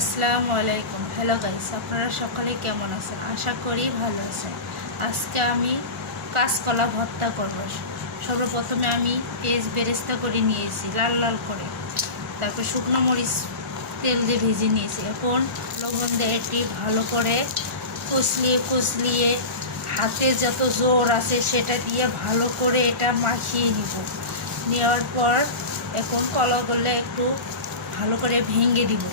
আসসালামু আলাইকুম। Hello guys আপনারা সকলে কেমন আছেন? আশা করি ভালো আছেন। আজকে আমি কাঁচকলা ভর্তা করব। সর্বপ্রথমে আমি পেঁয়াজ বেরেস্তা করে নিয়েছি, লাল লাল করে। তারপর শুকনো মরিচ তেল দিয়ে ভেজে নিয়েছি। এখন লবণ দিয়ে এটি ভালো করে কষলিয়ে কষলিয়ে হাতে যত জোর আছে সেটা দিয়ে ভালো করে এটা মাখিয়ে নিব। নেওয়ার পর এখন কলাগুলো একটু ভালো করে ভেঙে দিব।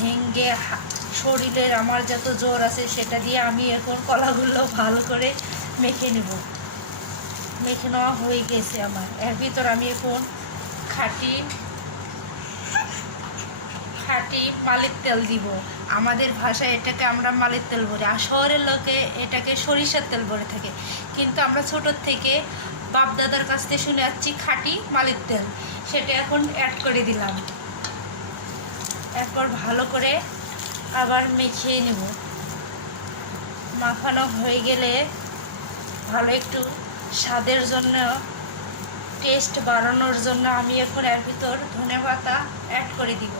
ভেঙে হা- শরীরের আমার যত জোর আছে সেটা দিয়ে আমি এখন কলাগুলো ভালো করে মেখে নেব। মেখে নেওয়া হয়ে গেছে আমার। এর ভিতর আমি এখন খাঁটি, খাটি মালির তেল দিব। আমাদের ভাষায় এটাকে আমরা মালির তেল বলি। আর শহরের লোকে এটাকে সরিষার তেল বলে থাকে। কিন্তু আমরা ছোটোর থেকে বাপ দাদার কাছ থেকে শুনে যাচ্ছি খাঁটি মালির তেল। সেটা এখন অ্যাড করে দিলাম। এরপর ভালো করে আবার মেখিয়ে নেব। মাখানো হয়ে গেলে ভালো একটু স্বাদের জন্য টেস্ট বাড়ানোর জন্য আমি এখন এর ভিতর ধনে পাতা অ্যাড করে দিব।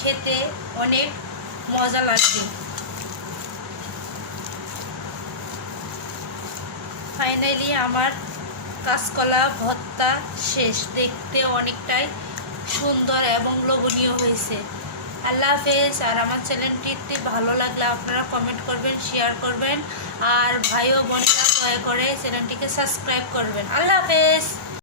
খেতে অনেক মজা লাগবে। ফাইনালি আমার কাঁচকলা ভর্তা শেষ। দেখতে অনেকটাই সুন্দর এবং লোভনীয় হয়েছে। আল্লাহ হাফেজ, আর আমার চ্যানেলটি ভালো লাগলে আপনারা কমেন্ট করবেন শেয়ার করবেন, আর ভাই ও বোনেরা দয়া করে চ্যানেলটিকে সাবস্ক্রাইব করবেন। আল্লাহ হাফেজ!